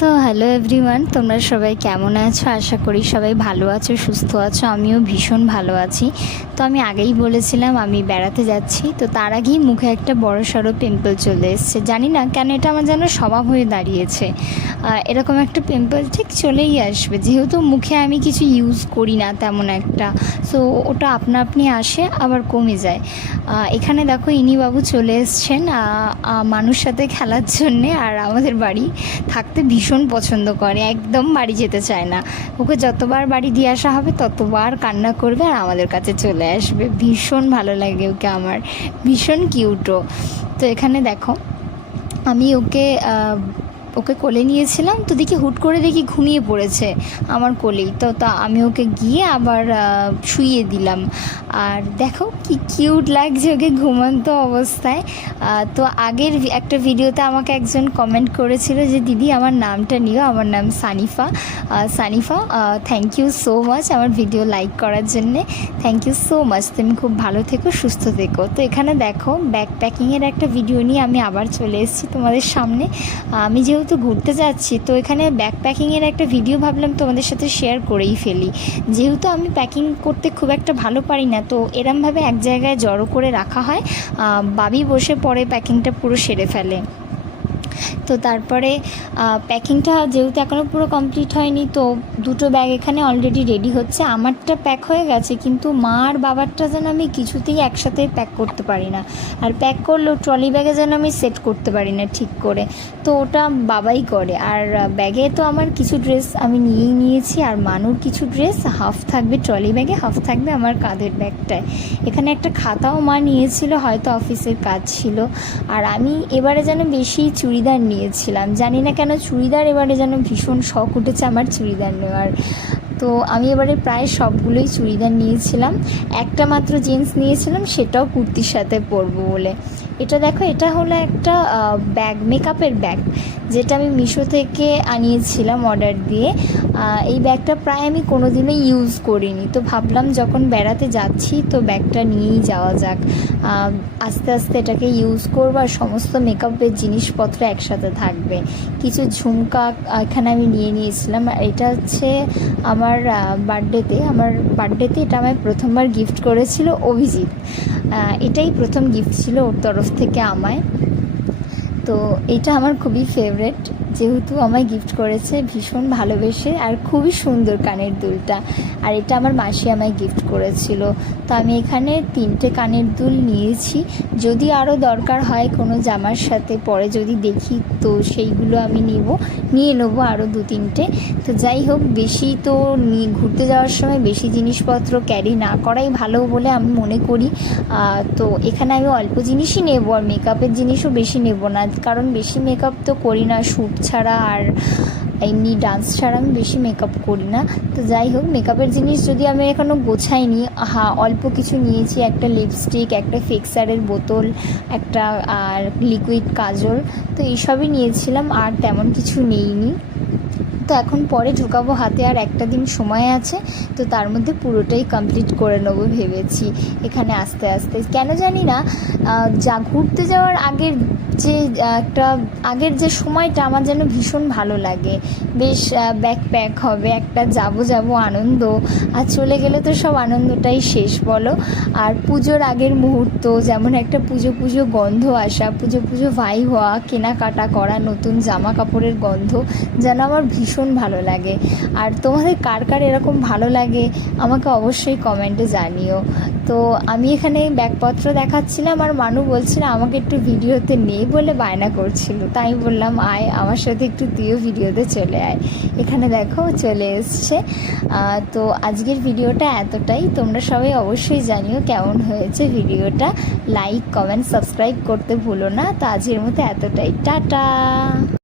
তো hello everyone, তোমরা সবাই কেমন আছো? আশা করি সবাই ভালো আছো, সুস্থ আছো। আমিও ভীষণ ভালো আছি। তো আমি আগেই বলেছিলাম আমি বেড়াতে যাচ্ছি, তো তার আগেই মুখে একটা বড়সড় পিম্পল চলে এসছে। জানি না কেন, এটা আমার যেন স্বভাব হয়ে দাঁড়িয়েছে। এরকম একটা পিম্পল ঠিক চলেই আসবে, যেহেতু মুখে আমি কিছু ইউজ করি না তেমন একটা। সো ওটা আপনা আপনি আসে আবার কমে যায়। এখানে দেখো ইনি বাবু চলে এসছেন মানুষ সাথে খেলার জন্যে। আর আমাদের বাড়ি থাকতে ভীষণ পছন্দ করে, একদম বাড়ি যেতে চায় না। ওকে যতবার বাড়ি দিয়ে আসা হবে ততবার কান্না করবে আর আমাদের কাছে চলে আসবে। ভীষণ ভালো লাগে ওকে আমার, ভীষণ কিউটও। তো এখানে দেখো আমি ওকে কোলে নিয়েছিলাম, তো দেখি হুট করে দেখি ঘুমিয়ে পড়েছে আমার কোলেই। তো আমি ওকে গিয়ে আবার শুইয়ে দিলাম। আর দেখো কি কিউট লাগছে ওকে ঘুমন্ত অবস্থায়। তো আগের একটা ভিডিওতে আমাকে একজন কমেন্ট করেছিল যে দিদি আমার নামটা নিও, আমার নাম Sanifa. Thank you so much আমার ভিডিও লাইক করার জন্যে। Thank you so much. তুমি খুব ভালো থেকো, সুস্থ থেকো। তো এখানে দেখো ব্যাকপ্যাকিংয়ের একটা ভিডিও নিয়ে আমি আবার চলে এসেছি তোমাদের সামনে। আমি যেহেতু ঘুরতে যাচ্ছি, তো এখানে ব্যাকপ্যাকিংয়ের একটা ভিডিও ভাবলাম তোমাদের সাথে শেয়ার করেই ফেলি। যেহেতু আমি প্যাকিং করতে খুব একটা ভালো পারি না, তো এরমভাবে এক জায়গায় জড়ো করে রাখা হয়। বাবি বসে পরে প্যাকিংটা পুরো সেরে ফেলে। তো তারপরে প্যাকিংটা যেহেতু এখনও পুরো কমপ্লিট হয়নি, তো দুটো ব্যাগ এখানে অলরেডি রেডি হচ্ছে। আমারটা প্যাক হয়ে গেছে, কিন্তু মা আর বাবারটা যেন আমি কিছুতেই একসাথে প্যাক করতে পারি না। আর প্যাক করলেও ট্রলি ব্যাগে যেন আমি সেট করতে পারি না ঠিক করে, তো ওটা বাবাই করে। আর ব্যাগে তো আমার কিছু ড্রেস আমি নিয়েই নিয়েছি, আর মানুর কিছু ড্রেস হাফ থাকবে ট্রলি ব্যাগে, হাফ থাকবে আমার কাঁধের ব্যাগটায়। এখানে একটা খাতাও মা নিয়েছিল, হয়তো অফিসের কাজ ছিল। আর আমি এবারে যেন বেশি চুড়িদার নিয়েছিলাম, জানি না কেন চুড়িদার এবারে যেন ভীষণ শখ উঠেছে আমার চুড়িদার নেওয়ার। তো আমি এবারে প্রায় সবগুলোই চুড়িদার নিয়েছিলাম। একটা মাত্র জিন্স নিয়েছিলাম, সেটাও কুর্তির সাথে পরবো বলে। এটা দেখো, এটা হলো একটা ব্যাগ, মেকআপের ব্যাগ, যেটা আমি মিশো থেকে আনিয়েছিলাম অর্ডার দিয়ে। এই ব্যাগটা প্রায় আমি কোনো দিনই ইউজ করিনি, তো ভাবলাম যখন বেড়াতে যাচ্ছি তো ব্যাগটা নিয়েই যাওয়া যাক। আস্তে আস্তে এটাকে ইউজ করবো, আর সমস্ত মেকআপের জিনিসপত্র একসাথে থাকবে। কিছু ঝুমকা এখানে আমি নিয়ে নিয়েছিলাম। এটা হচ্ছে আমার বার্থডেতে এটা আমায় প্রথমবার গিফট করেছিল অভিজিৎ। এটাই প্রথম গিফট ছিল ওর তরফ থেকে আমায়। তো এটা আমার খুবই ফেভারেট, যেহেতু আমায় গিফট করেছে ভীষণ ভালোবেসে। আর খুবই সুন্দর কানের দুলটা। আর এটা আমার মাসি আমায় গিফট করেছিল। তো আমি এখানে 3টে কানের দুল নিয়েছি। যদি আরও দরকার হয় কোনো জামার সাথে পরে যদি দেখি, তো সেইগুলো আমি নিয়ে নেবো আরও 2-3টে। তো যাই হোক, বেশি তো ঘুরতে যাওয়ার সময় বেশি জিনিসপত্র ক্যারি না করাই ভালো বলে আমি মনে করি। তো এখানে আমি অল্প জিনিসই নেব, আর মেকআপের জিনিসও বেশি নেব না, কারণ বেশি মেকআপ তো করি না শ্যুট ছাড়া, আর এমনি ডান্স ছাড়া আমি বেশি মেকআপ করি না। তো যাই হোক, মেকআপের জিনিস যদি আমি এখনও গোছাইনি, অল্প কিছু নিয়েছি। একটা লিপস্টিক, একটা ফিক্সারের বোতল, একটা আর লিকুইড কাজল, তো এইসবই নিয়েছিলাম, আর তেমন কিছু নেইনি। তো এখন পরে ঢোকাবো হাতে, আর একটা দিন সময় আছে, তো তার মধ্যে পুরোটাই কমপ্লিট করে নেবো ভেবেছি। এখানে আস্তে আস্তে কেন জানি না, ঘুরতে যাওয়ার আগের যে সময়টা আমার যেন ভীষণ ভালো লাগে। বেশ প্যাক হবে, একটা যাবো আনন্দ, আর চলে গেলে তো সব আনন্দটাই শেষ বলো। আর পুজোর আগের মুহূর্ত, যেমন একটা পুজো গন্ধ আসা, পুজো ভাই হওয়া, কেনাকাটা করা, নতুন জামা কাপড়ের গন্ধ যেন আমার ভীষণ ভালো লাগে। আর তোমাদের কার কার এরকম ভালো লাগে আমাকে অবশ্যই কমেন্টে জানিও। তো আমি এখানে ব্যাগপত্র দেখাচ্ছিলাম, আর মানু বলছিল আমাকে একটু ভিডিওতে নেই বলে বায়না করছিল। তাই আমি বললাম আয় আমার সাথে একটু, তুইও ভিডিওতে চলে আয়। এখানে দেখো চলে এসছে। তো আজকের ভিডিওটা এতটাই। তোমরা সবাই অবশ্যই জানিও কেমন হয়েছে ভিডিওটা। লাইক, কমেন্ট, সাবস্ক্রাইব করতে ভুলো না। তো আজকের মতো এতটাই, টাটা।